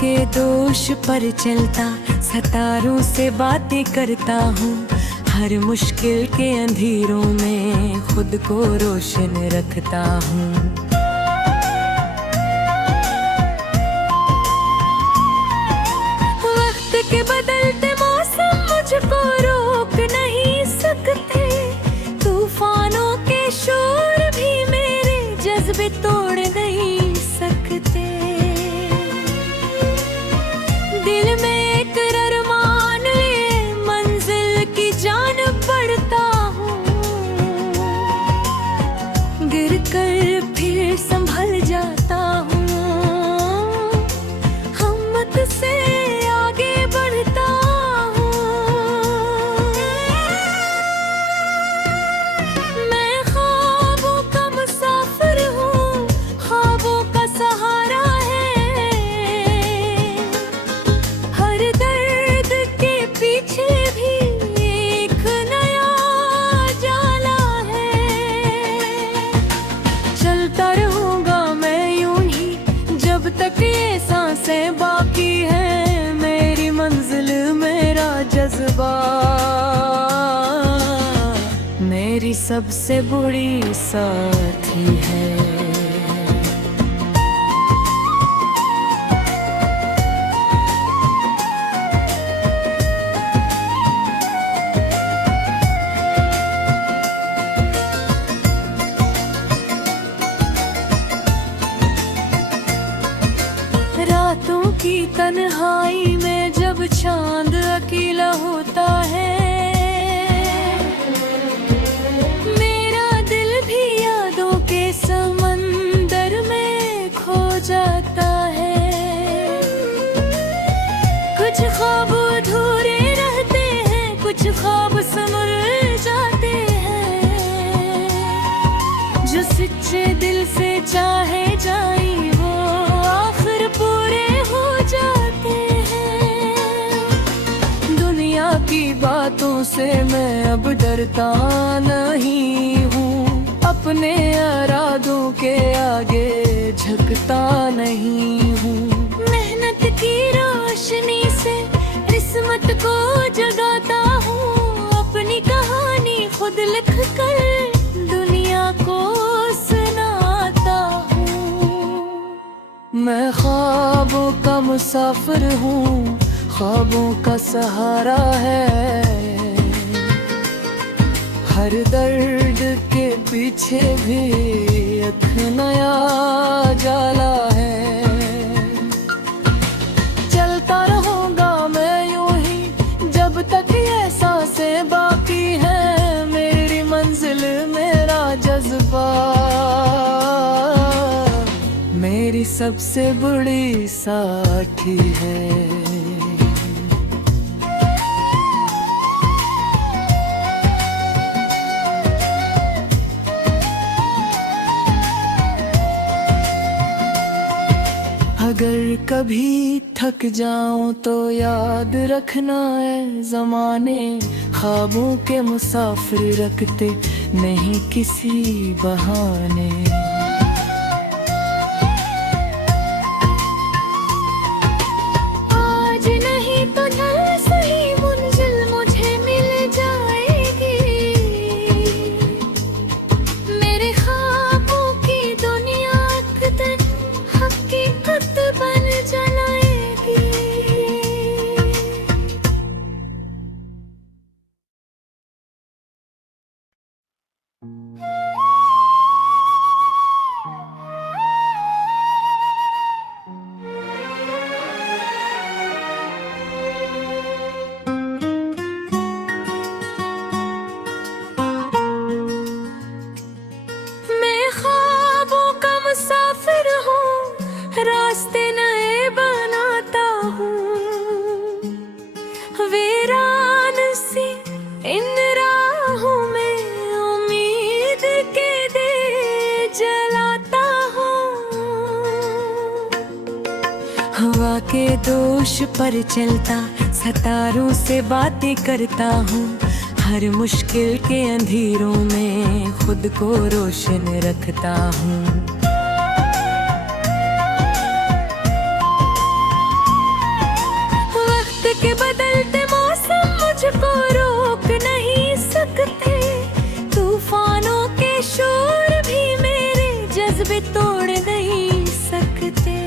के दोष पर चलता, सितारों से बातें करता हूँ। हर मुश्किल के अंधेरों में खुद को रोशन रखता हूँ। वक्त के बदलते मौसम मुझको रोक नहीं सकते, तूफानों के शोर भी मेरे जज्बे तोड़ नहीं सकते। दिल में एक अरमान लिए मंजिल की जान पड़ता हूँ। गिर कर फिर संभल जाता हूँ, हिम्मत से आगे बढ़ता हूँ। मैं ख्वाबों का मुसाफिर हूँ, ख्वाबों का सहारा है। हर दर्द के पीछे भी एक नया जाला है। चलता रहूंगा मैं यूं ही जब तक ये सांसें बाकी हैं। मेरी मंजिल मेरा जज्बा मेरी सबसे बड़ी साथी है। रातों की तन्हाई में जब चांद अकेला होता है, मेरा दिल भी यादों के समंदर में खो जाता है। कुछ ख्वाब अधूरे रहते हैं, कुछ ख्वाब संवर जाते हैं। जो सच्चे दिल से चाहे जाए वो आखिर पूरे हो जाते हैं। दुनिया की बातों से मैं अब डरता नहीं हूँ, अपने इरादों के आगे झुकता नहीं हूँ। मेहनत की रोशनी से किस्मत को जगाता हूँ, अपनी कहानी खुद लिख कर दुनिया को सुनाता हूँ। मैं ख्वाबों का मुसाफिर हूँ, ख्वाबों का सहारा है। हर दर्द के पीछे भी एक नया जाला है। चलता रहूंगा मैं यूं ही जब तक ये सांसें बाकी हैं। मेरी मंजिल मेरा जज्बा मेरी सबसे बड़ी साथी है। अगर कभी थक जाऊं तो याद रखना है ज़माने, ख्वाबों के मुसाफिर रखते नहीं किसी बहाने। आज नहीं तो कल सही मंजिल मुझे मिल जाएगी। मेरे ख्वाबों की दुनिया एक दिन हकीकत बन जाएगी। मैं ख्वाबों का मुसाफिर हूँ, रास्ते नए बनाता हूँ। वीरान सी इन राहों में उम्मीद के दिए जलाता हूँ। हवा के दोष पर चलता, सितारों से बातें करता हूँ। हर मुश्किल के अंधेरों में खुद को रोशन रखता हूँ। के बदलते मौसम मुझको रोक नहीं सकते, तूफानों के शोर भी मेरे जज्बे तोड़ नहीं सकते।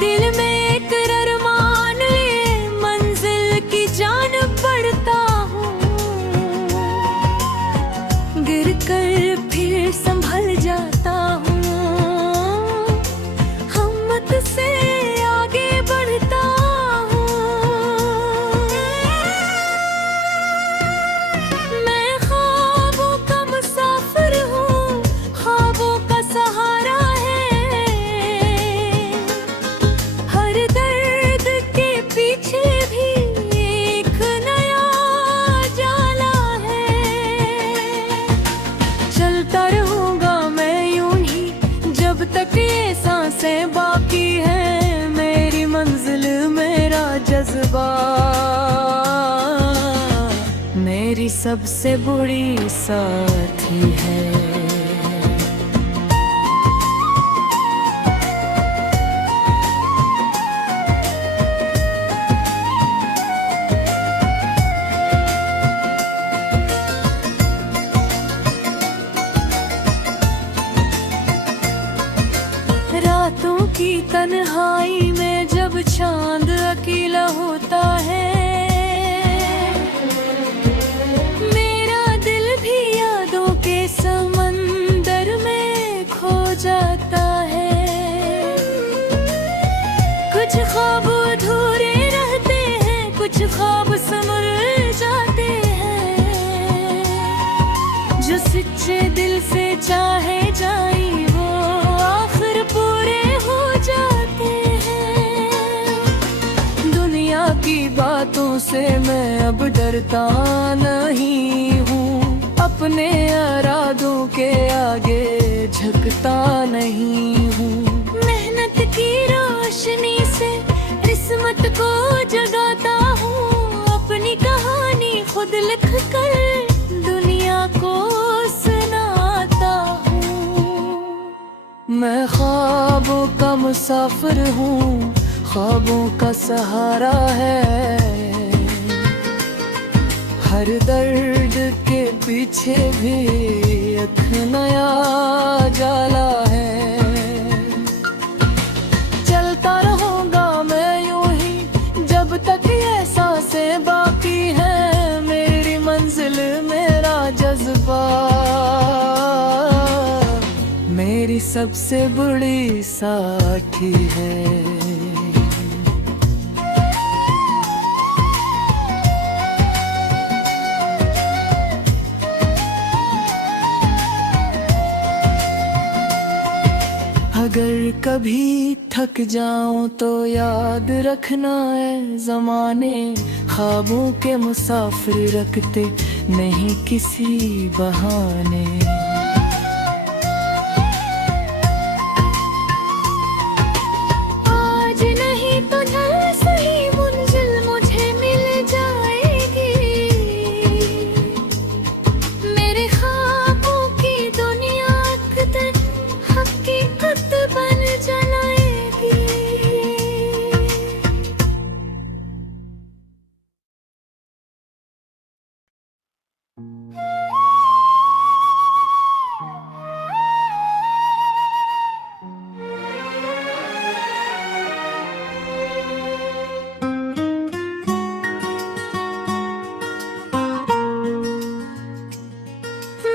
दिल में एक अरमान लिए मंजिल की जान पड़ता हूँ, गिर कर फिर संभल जाता हूँ, हिम्मत से आगे बढ़ता हूँ। मैं ख्वाबों का मुसाफिर हूँ, ख्वाबों का सहारा है, हर दर्द के पीछे भी एक नया जाला है। चलता रहूंगा मैं यूं ही जब तक ये सांसें बाकी हैं, मेरी मंजिल मेरा जज्बा मेरी सबसे बुरी साथी है। रातों की तन्हाई में जब चांद अकेला होता है, मेरा दिल भी यादों के समंदर में खो जाता है। कुछ ख्वाब अधूरे रहते हैं, कुछ ख्वाब संवर जाते हैं, जो सच्चे दिल से चाहे जाए वो आखिर पूरे हो जाते हैं। दुनिया की बातों से मैं अब डरता नहीं हूँ, अपने इरादों के आगे झुकता नहीं हूँ। मेहनत की रोशनी से किस्मत को जगाता हूँ, अपनी कहानी खुद लिख कर दुनिया को सुनाता हूँ। मैं ख्वाबों का मुसाफिर हूँ, ख्वाबों का सहारा है, हर दर्द के पीछे भी एक नया जाला है। चलता रहूंगा मैं यूं ही जब तक ये सांसें बाकी हैं, मेरी मंजिल मेरा जज्बा मेरी सबसे बड़ी साथी है। अगर कभी थक जाऊं तो याद रखना है, ज़माने ख्वाबों के मुसाफिर रखते नहीं किसी बहाने। आज नहीं तो जल सही मंजिल मुझे मिल जाएगी, मेरे ख्वाबों की दुनिया अक्सर हकीकत बन जाएगी।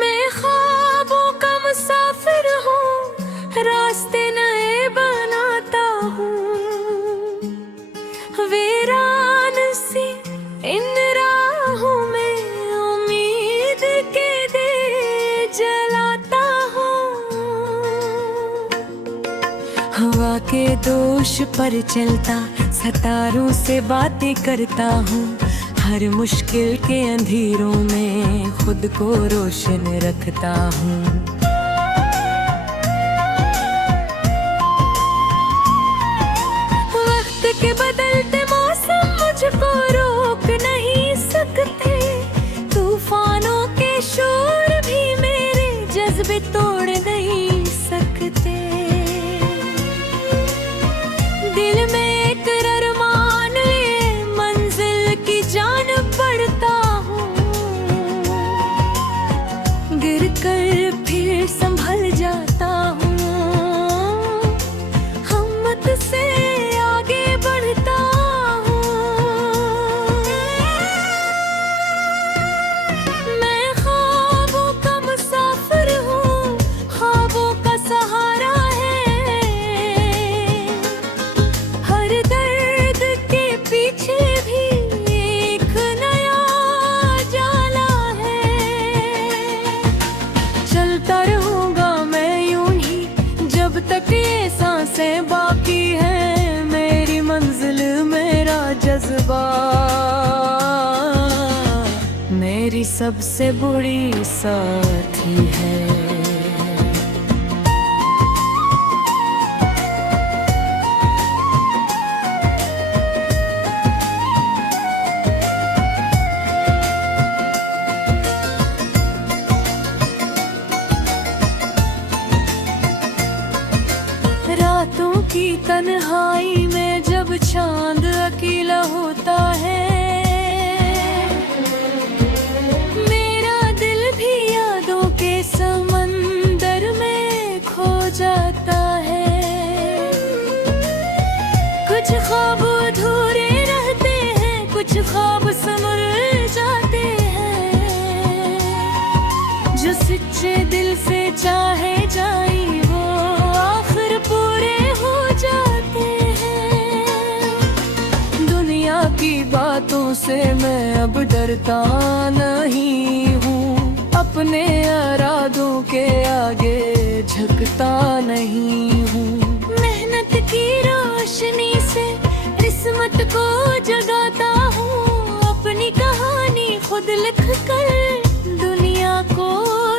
मैं ख्वाबों का मुसाफिर हूँ, रास्ते नए बनाता हूँ, वीरान सी इन राहों में उम्मीद के दिए जलाता हूँ। हवा के दोष पर चलता सितारों से बातें करता हूँ, हर मुश्किल के अंधेरों में खुद को रोशन रखता हूँ। वक्त के बदलते मौसम मुझको रोक नहीं सकते, तूफानों के शोर भी मेरे जज्बे तोड़ नहीं सकते। दिल में एक सांसें बाकी हैं, मेरी मंजिल मेरा जज्बा, मेरी सबसे बुरी साथी है। रातों की तन्हाई में जब चांद अकेला होता है, मेरा दिल भी यादों के समंदर में खो जाता है। कुछ ख्वाब अधूरे रहते हैं, कुछ ख्वाब समर जाते हैं, जो सच्चे दिल से चाहे जाए वो आखिर पूरे हो जाते हैं। दुनिया की बातों से मैं अब डरता नहीं हूँ, अपने इरादों के आगे झुकता नहीं हूँ। मेहनत की रोशनी से किस्मत को जगाता हूँ, अपनी कहानी खुद लिख कर दुनिया को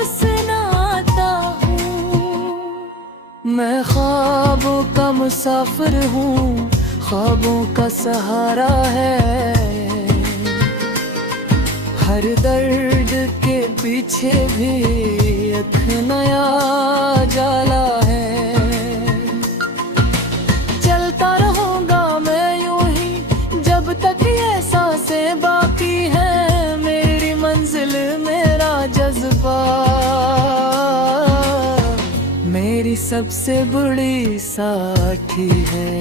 सुनाता हूँ। मैं ख्वाबों का मुसाफिर हूँ, ख्वाबों का सहारा है, हर दर्द के पीछे भी एक नया जाला है। चलता रहूंगा मैं यूं ही जब तक ये सांसें बाकी हैं, मेरी मंजिल मेरा जज्बा, मेरी सबसे बड़ी साथी है।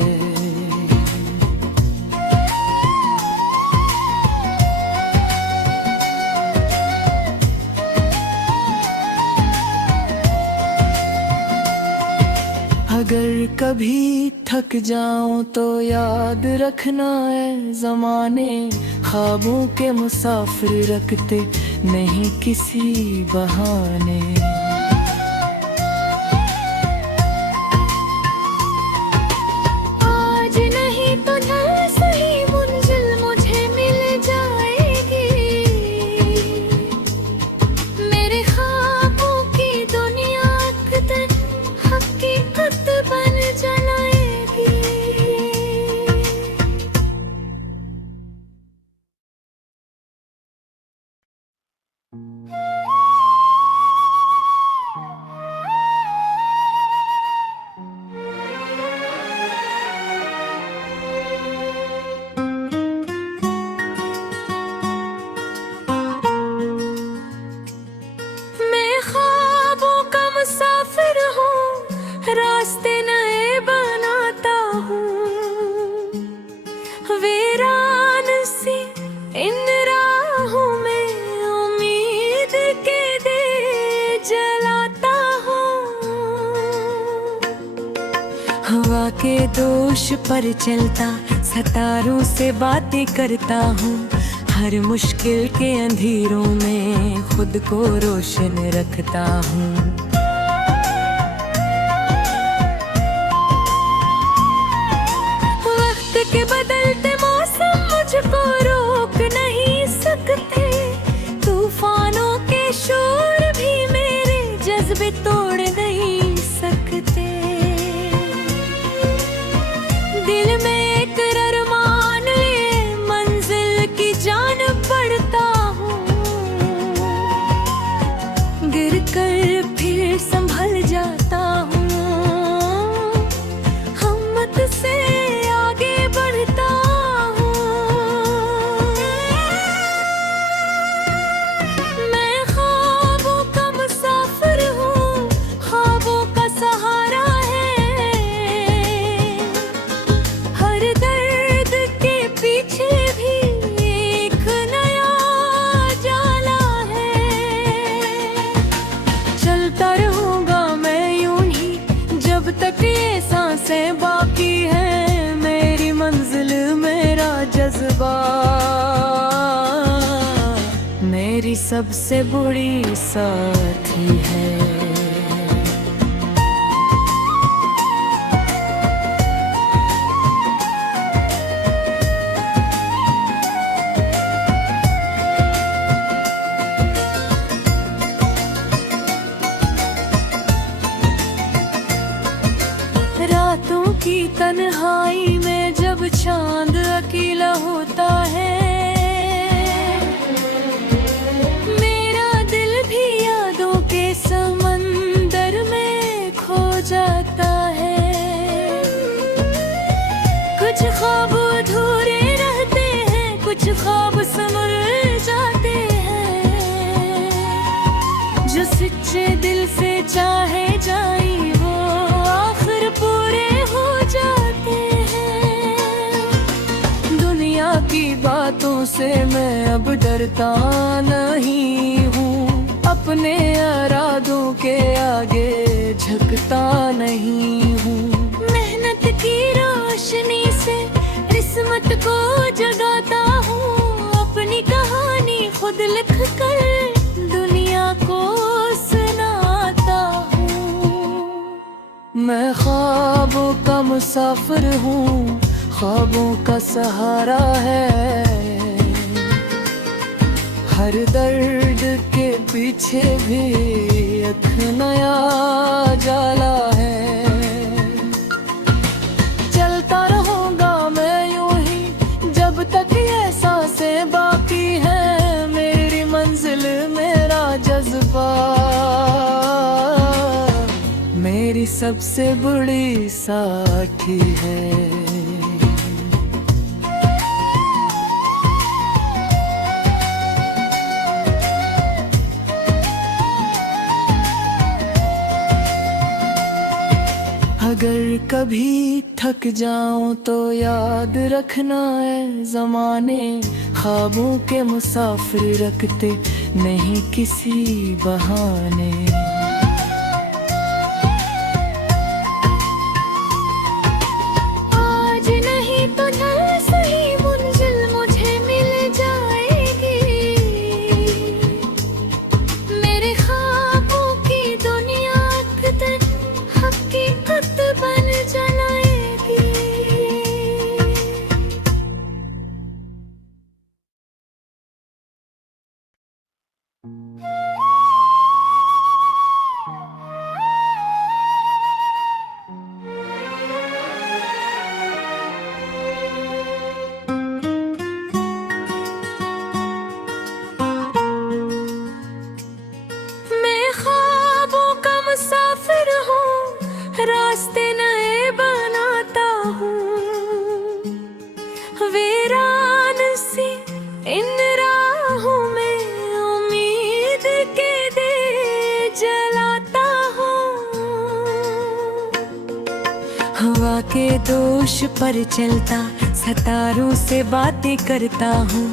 अगर कभी थक जाऊं तो याद रखना है ज़माने, ख्वाबों के मुसाफिर रखते नहीं किसी बहाने। आज नहीं तो कल सही मंजिल मुझे मिल जाएगी, मेरे ख्वाबों की दुनिया हकीकत बन जाएगी। मैं ख्वाबों का मुसाफिर हूँ, रास्ते नए बनाता हूँ, वीरान सी इन राहों में उम्मीद के दिए जलाता हूँ। हवा के दोष पर चलता, सितारों से बातें करता हूँ, हर मुश्किल के अंधेरों में खुद को रोशन रखता हूँ। वक्त के बदलते मौसम मुझको रोक नहीं सकते, तूफानों के शोर भी मेरे जज्बे तोड़ नहीं सकते। दिल में एक अरमान लिए मंजिल की जान पड़ता हूँ, गिर कर फिर संभल जाता हूँ, हिम्मत से आगे बढ़ता हूँ। मैं ख्वाबों का मुसाफिर हूँ, ख्वाबों का सहारा है, हर दर्द के पीछे भी एक नया जाला है। चलता रहूंगा मैं यूं ही जब तक ये सांसें बाकी हैं, मेरी मंजिल मेरा जज्बा, मेरी सबसे बुरी साथी है। कुछ ख्वाब समर जाते हैं, जो सच्चे दिल से चाहे जाए वो आखिर पूरे हो जाते हैं। दुनिया की बातों से मैं अब डरता नहीं हूँ, अपने इरादों के आगे झुकता नहीं हूँ। मेहनत की रोशनी से किस्मत को जगाता हूँ, अपनी कहानी खुद लिख कर दुनिया को सुनाता हूँ। मैं ख्वाबों का मुसाफिर हूँ, ख्वाबों का सहारा है। हर दर्द के पीछे भी एक नया जाला है। चलता रहूंगा मैं यूं ही जब तक ये सांसें बाकी हैं, मेरी मंजिल मेरा जज्बा मेरी सबसे बड़ी साथी है। अगर कभी थक जाऊं तो याद रखना है ज़माने, ख्वाबों के मुसाफिर रखते नहीं किसी बहाने। आज नहीं तो कल सही मंजिल मुझे मिल जाएगी, मेरे ख्वाबों की दुनिया हकीकत बन जाएगी। मैं ख्वाबों का मुसाफिर हूँ, रास्ते नए बनाता हूँ। वीरान सी इन राहों में उम्मीद के दिए जलाता हूँ। हवा के दोष पर चलता, सितारों से बातें करता हूँ।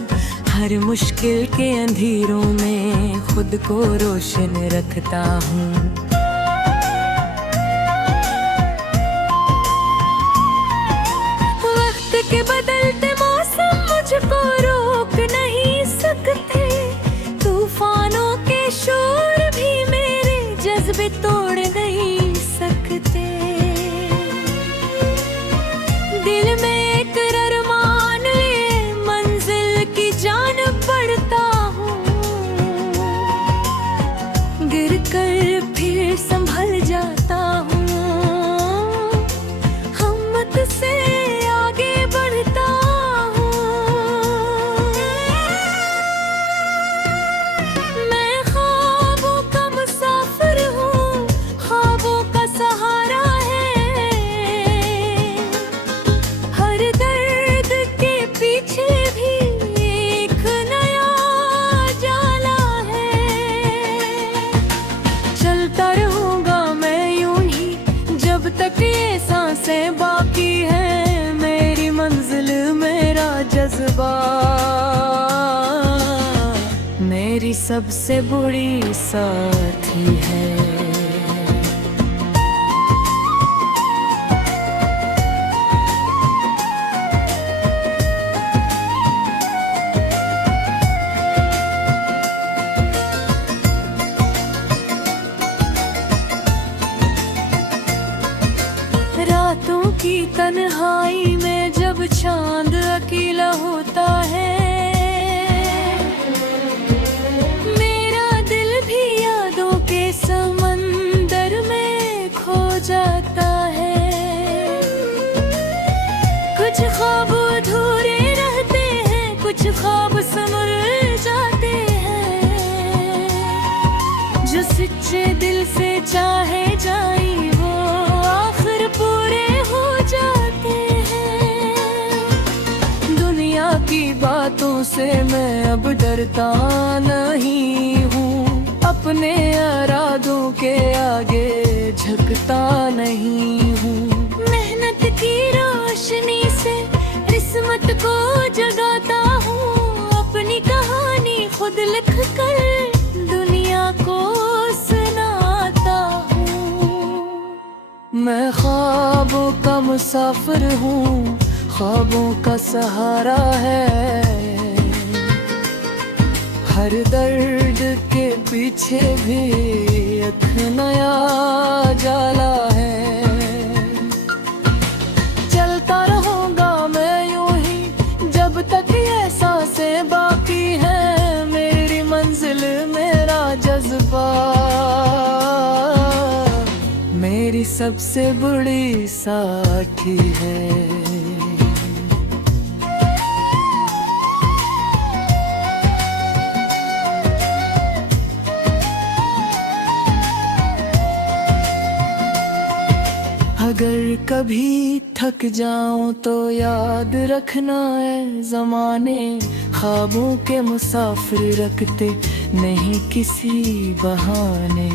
हर मुश्किल के अंधेरों में खुद को रोशन रखता हूँ। के बदलते मौसम मुझको रोक नहीं सकते, तूफानों के शोर भी मेरे जज्बे तोड़ नहीं सकते। दिल में एक अरमान लिए मंजिल की जान पड़ता हूँ, गिर कर फिर संभल जाता हूँ। हिम्मत से सांसें बाकी हैं, मेरी मंजिल मेरा जज्बा मेरी सबसे बड़ी साथी है। रातों की तन्हाई में जब चांद अकेला होता है, मेरा दिल भी यादों के समंदर में खो जाता है। कुछ ख्वाब अधूरे रहते हैं, कुछ ख्वाब समर जाते हैं, जो सच्चे दिल से चाहे जाए वो आखिर पूरे हो जाते हैं। दुनिया की बातों से मैं अब डरता नहीं हूँ, अपने इरादों के आगे झुकता नहीं हूँ। मेहनत की रोशनी से किस्मत को जगाता हूँ, अपनी कहानी खुद लिख कर दुनिया को सुनाता हूँ। मैं ख्वाबों का मुसाफिर हूँ, ख्वाबों का सहारा है। हर दर्द के पीछे भी एक नया जाला है। चलता रहूंगा मैं यूं ही जब तक ये सांसें बाकी हैं, मेरी मंजिल मेरा जज्बा मेरी सबसे बड़ी साथी है। अगर कभी थक जाऊं तो याद रखना है, ज़माने ख्वाबों के मुसाफिर रखते नहीं किसी बहाने।